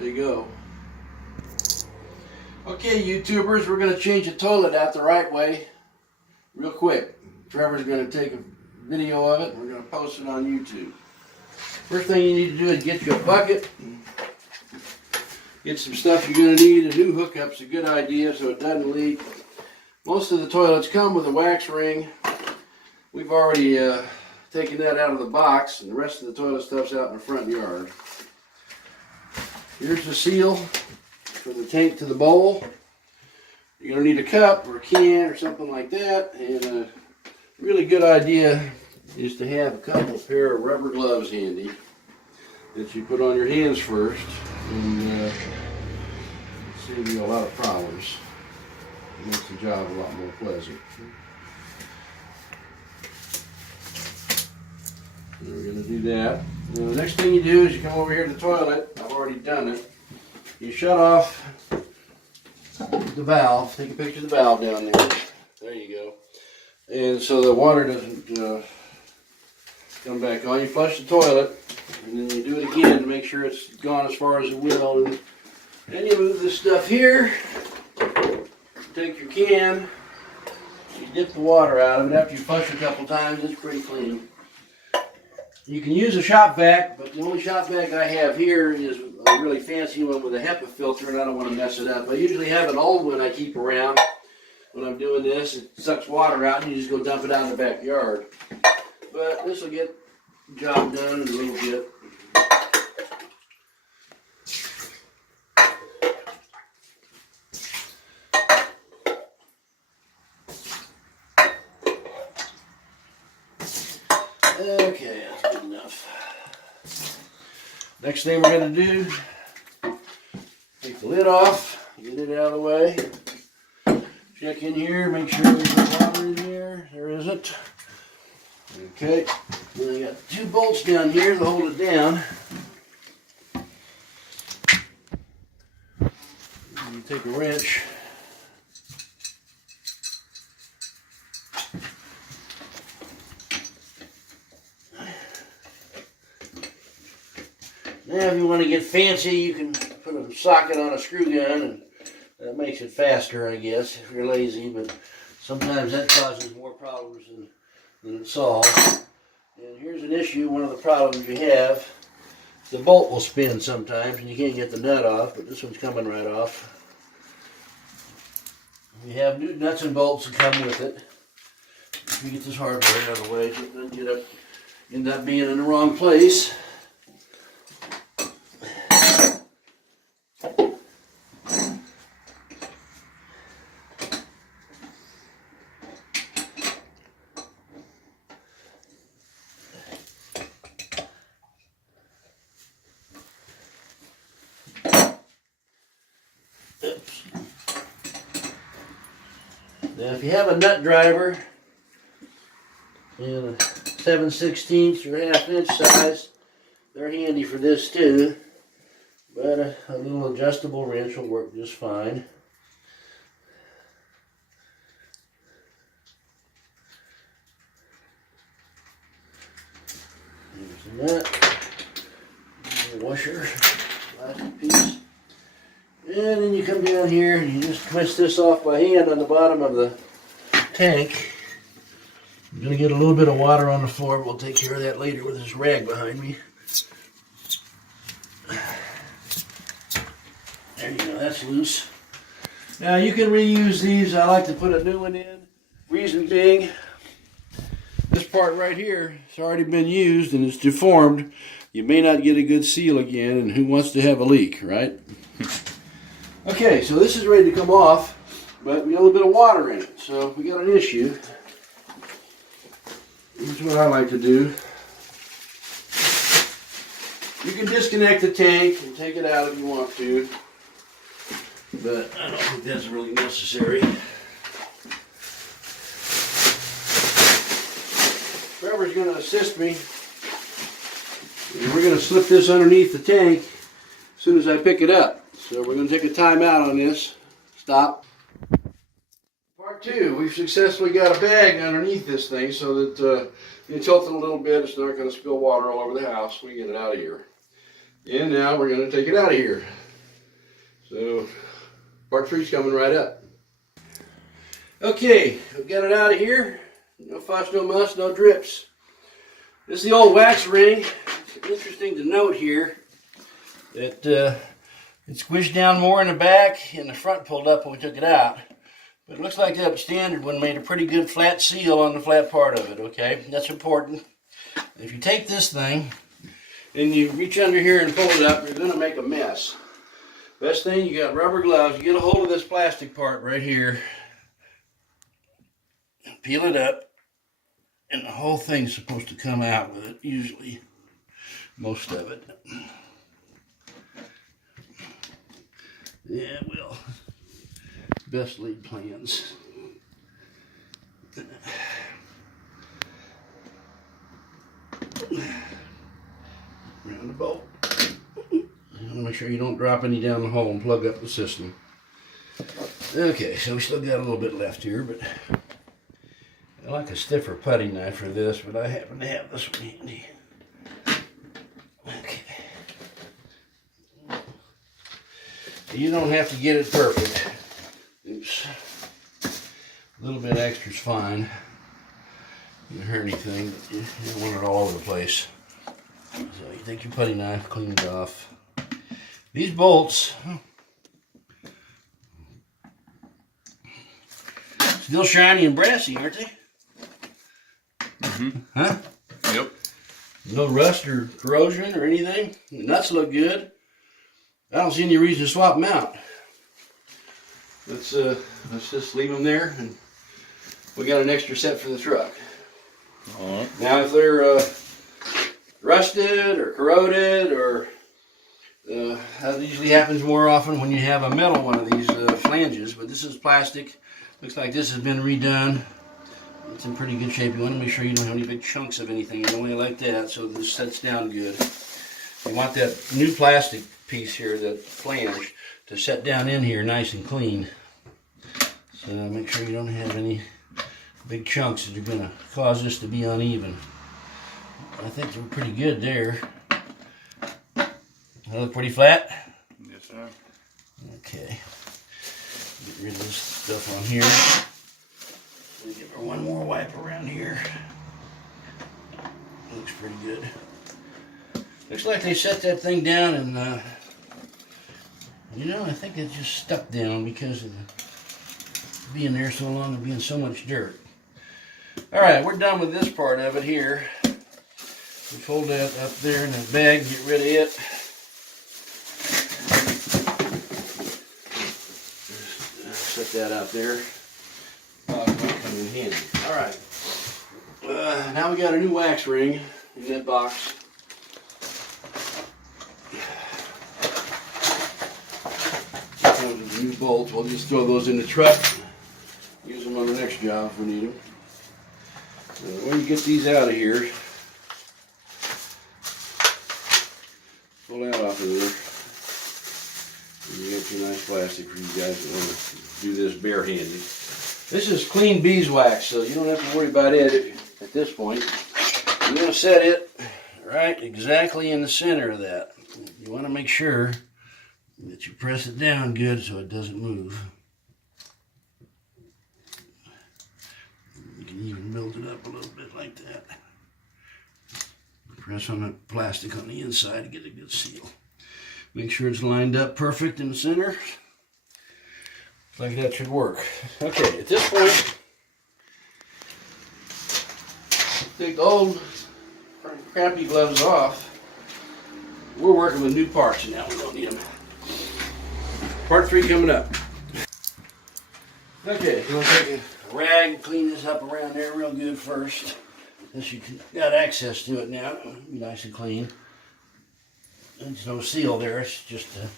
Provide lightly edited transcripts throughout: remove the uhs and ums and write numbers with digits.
There you go. Okay, YouTubers, we're going to change the toilet out the right way real quick. Trevor's going to take a video of it and we're going to post it on YouTube. First thing you need to do is get you a bucket. Get some stuff you're going to need. A new hookup's a good idea so it doesn't leak. Most of the toilets come with a wax ring. We've already taken that out of the box, and the rest of the toilet stuff's out in the front yard. Here's the seal for the tank to the bowl. You're going to need a cup or a can or something like that. And a really good idea is to have a couple pair of rubber gloves handy that you put on your hands first, and save you a lot of problems. It makes the job a lot more pleasant. So we're going to do that. Now, the next thing you do is you come over here to the toilet. I've already done it. You shut off the valve. Take a picture of the valve down there. There you go. And so the water doesn't come back on. You flush the toilet, and then you do it again to make sure it's gone as far as it will. And then you move this stuff here. Take your can. You dip the water out of it. After you flush a couple times, it's pretty clean. You can use a shop vac, but the only shop vac I have here is a really fancy one with a HEPA filter, and I don't want to mess it up. I usually have an old one I keep around when I'm doing this. It sucks water out, and you just go dump it out in the backyard. But this will get the job done in a little bit. Okay, that's good enough. Next thing we're going to do, take the lid off, get it out of the way. Check in here, make sure there's no water in here. There isn't. Okay, then I got two bolts down here to hold it down. You take a wrench. Now if you want to get fancy, you can put a socket on a screw gun, and that makes it faster, I guess, if you're lazy, but sometimes that causes more problems than it solves. And here's an issue, one of the problems you have. The bolt will spin sometimes, and you can't get the nut off, but this one's coming right off. You have new nuts and bolts that come with it. If you get this hardware out of the way, so it doesn't end up being in the wrong place. Now if you have a nut driver in a 7/16 or 1/2 inch size, they're handy for this too. But a little adjustable wrench will work just fine. There's the nut, the washer, plastic piece. And then you come down here and you just twist this off by hand on the bottom of the tank. I'm going to get a little bit of water on the floor, but we'll take care of that later with this rag behind me. There you go, that's loose. Now you can reuse these. I like to put a new one in. Reason being, this part right here has already been used and it's deformed. You may not get a good seal again, and who wants to have a leak, right? Okay, so this is ready to come off, but we got a little bit of water in it, so we got an issue. Here's what I like to do. You can disconnect the tank and take it out if you want to, but I don't think that's really necessary. Trevor's going to assist me, and we're going to slip this underneath the tank as soon as I pick it up. So we're going to take a time out on this. Stop. Part 2, we've successfully got a bag underneath this thing so that you tilt it a little bit, it's not going to spill water all over the house. We get it out of here. And now we're going to take it out of here. So part 3 is coming right up. Okay, I've got it out of here. No fuss, no muss, no drips. This is the old wax ring. It's interesting to note here that it squished down more in the back and the front pulled up when we took it out. But it looks like the standard one made a pretty good flat seal on the flat part of it, okay? That's important. If you take this thing and you reach under here and pull it up, you're going to make a mess. Best thing, you got rubber gloves. You get a hold of this plastic part right here, and peel it up, and the whole thing's supposed to come out with it, usually, most of it. Yeah, well, best laid plans. Around the bolt. Make sure you don't drop any down the hole and plug up the system. Okay, so we still got a little bit left here, but I like a stiffer putty knife for this, but I happen to have this one handy. Okay. You don't have to get it perfect. Oops. A little bit extra's fine. Doesn't hurt anything, but you don't want it all over the place. So you take your putty knife, clean it off. These bolts, still shiny and brassy, aren't they? Mm-hmm. Huh? Yep. No rust or corrosion or anything. The nuts look good. I don't see any reason to swap them out. Let's just leave them there, and we got an extra set for the truck. All right. Now, if they're rusted or corroded, or that usually happens more often when you have a metal one of these flanges, but this is plastic. Looks like this has been redone. It's in pretty good shape. You want to make sure you don't have any big chunks of anything in the way like that, so this sets down good. You want that new plastic piece here, that flange, to set down in here nice and clean. So make sure you don't have any big chunks that are going to cause this to be uneven. I think they're pretty good there. They look pretty flat? Yes, sir. Okay. Get rid of this stuff on here. We'll give her one more wipe around here. Looks pretty good. Looks like they set that thing down and, you know, I think it just stuck down because of being there so long and being so much dirt. All right, we're done with this part of it here. We fold that up there in the bag, get rid of it. Set that out there. Come in handy. All right. Now we got a new wax ring in that box. Comes with new bolts. We'll just throw those in the truck. Use them on the next job if we need them. When you get these out of here, pull that off of there. And you got your nice plastic for you guys that want to do this barehanded. This is clean beeswax, so you don't have to worry about it at this point. You're going to set it right exactly in the center of that. You want to make sure that you press it down good so it doesn't move. You can even build it up a little bit like that. Press on the plastic on the inside to get a good seal. Make sure it's lined up perfect in the center. Looks like that should work. Okay, at this point, take the old crappy gloves off. We're working with new parts now. We don't need them. Part 3 coming up. Okay, you want to take a rag and clean this up around there real good first. Since you got access to it now, it'll be nice and clean. There's no seal there. It's just to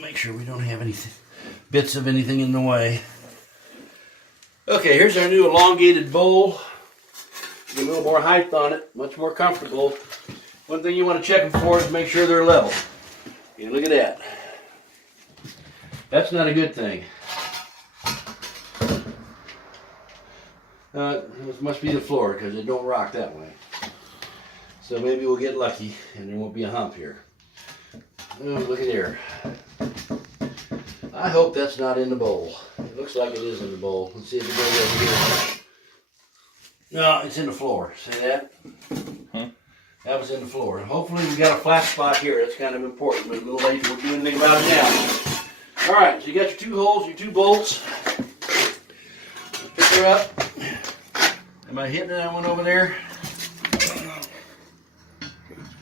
make sure we don't have any bits of anything in the way. Okay, here's our new elongated bowl. Get a little more height on it, much more comfortable. One thing you want to check them for is make sure they're level. Okay, look at that. That's not a good thing. It must be the floor because it don't rock that way. So maybe we'll get lucky and there won't be a hump here. Oh, look at there. I hope that's not in the bowl. It looks like it is in the bowl. Let's see if it goes over here. No, it's in the floor. See that? Huh? That was in the floor. Hopefully we got a flat spot here. That's kind of important, but a little late to do anything about it now. All right, so you got your 2 holes, your 2 bolts. Pick her up. Am I hitting that one over there?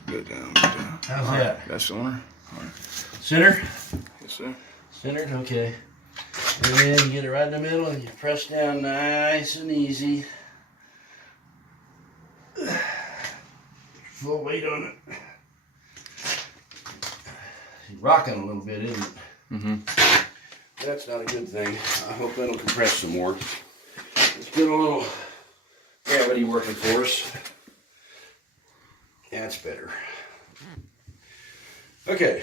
Good down. How's that? That's the one. Center? Yes, sir. Centered, okay. And then you get it right in the middle and you press down nice and easy. Full weight on it. It's rocking a little bit, isn't it? Mm-hmm. That's not a good thing. I hope that'll compress some more. Let's get a little gravity working for us. That's better. Okay.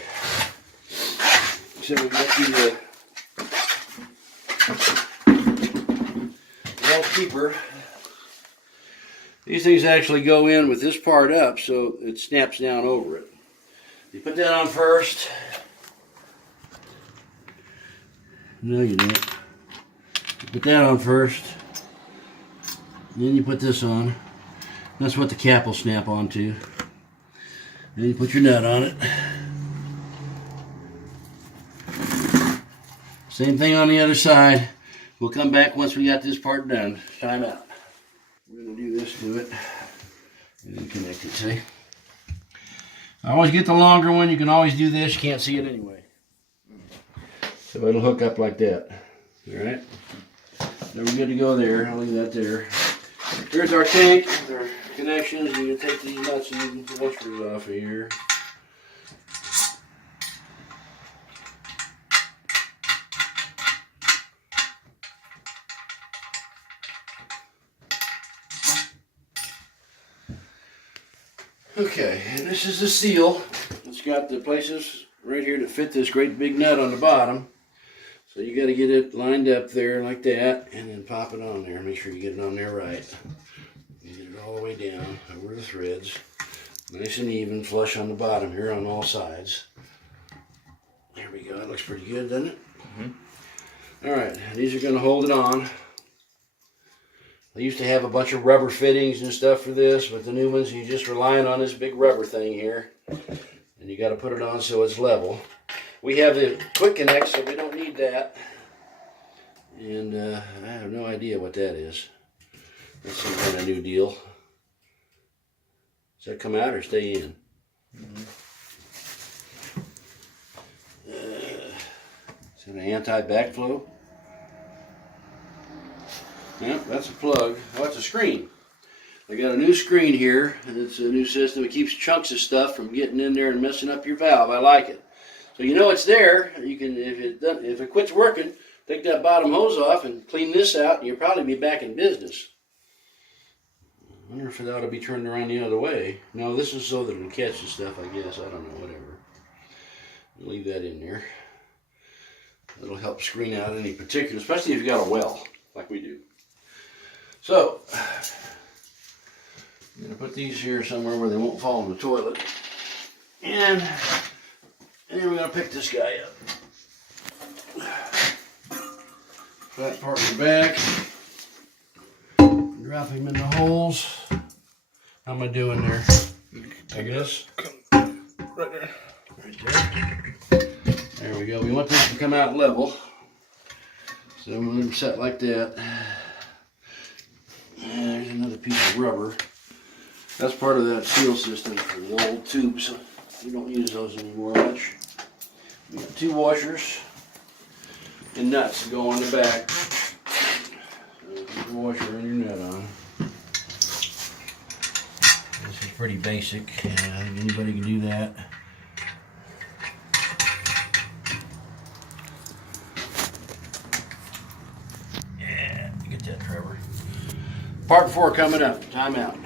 So we got the well keeper. These things actually go in with this part up so it snaps down over it. You put that on first. No, you don't. You put that on first. Then you put this on. That's what the cap will snap onto. Then you put your nut on it. Same thing on the other side. We'll come back once we got this part done. Time out. We're going to do this to it. And then connect it, see? I always get the longer one. You can always do this. You can't see it anyway. So it'll hook up like that. Alright? Then we're good to go there. I'll leave that there. Here's our tank with our connections. You can take these nuts and washers off of here. Okay, and this is the seal. It's got the places right here to fit this great big nut on the bottom. So you got to get it lined up there like that and then pop it on there. Make sure you get it on there right. You get it all the way down over the threads. Nice and even, flush on the bottom here on all sides. There we go. That looks pretty good, doesn't it? Mm-hmm. All right, these are going to hold it on. I used to have a bunch of rubber fittings and stuff for this, but the new ones, you just relying on this big rubber thing here. And you got to put it on so it's level. We have the quick connect, so we don't need that. And I have no idea what that is. That's some kind of new deal. Does that come out or stay in? Mm-hmm. Is it an anti-backflow? Yep, that's a plug. Oh, it's a screen. I got a new screen here, and it's a new system. It keeps chunks of stuff from getting in there and messing up your valve. I like it. So you know it's there. You can, if it quits working, take that bottom hose off and clean this out, and you'll probably be back in business. I wonder if it ought to be turned around the other way. No, this is so that it'll catch the stuff, I guess. I don't know, whatever. Leave that in there. It'll help screen out any particular, especially if you got a well, like we do. So, I'm going to put these here somewhere where they won't fall in the toilet. And then we're going to pick this guy up. Flat part in the back. Drop him in the holes. How am I doing there? I guess. Right there. Right there. There we go. We want this to come out level. So I'm going to let them set like that. There's another piece of rubber. That's part of that seal system for the old tubes. We don't use those anymore much. We got 2 washers and nuts to go on the back. So keep the washer and your nut on. This is pretty basic. I think anybody can do that. Yeah, get that, Trevor. Part 4 coming up. Time out.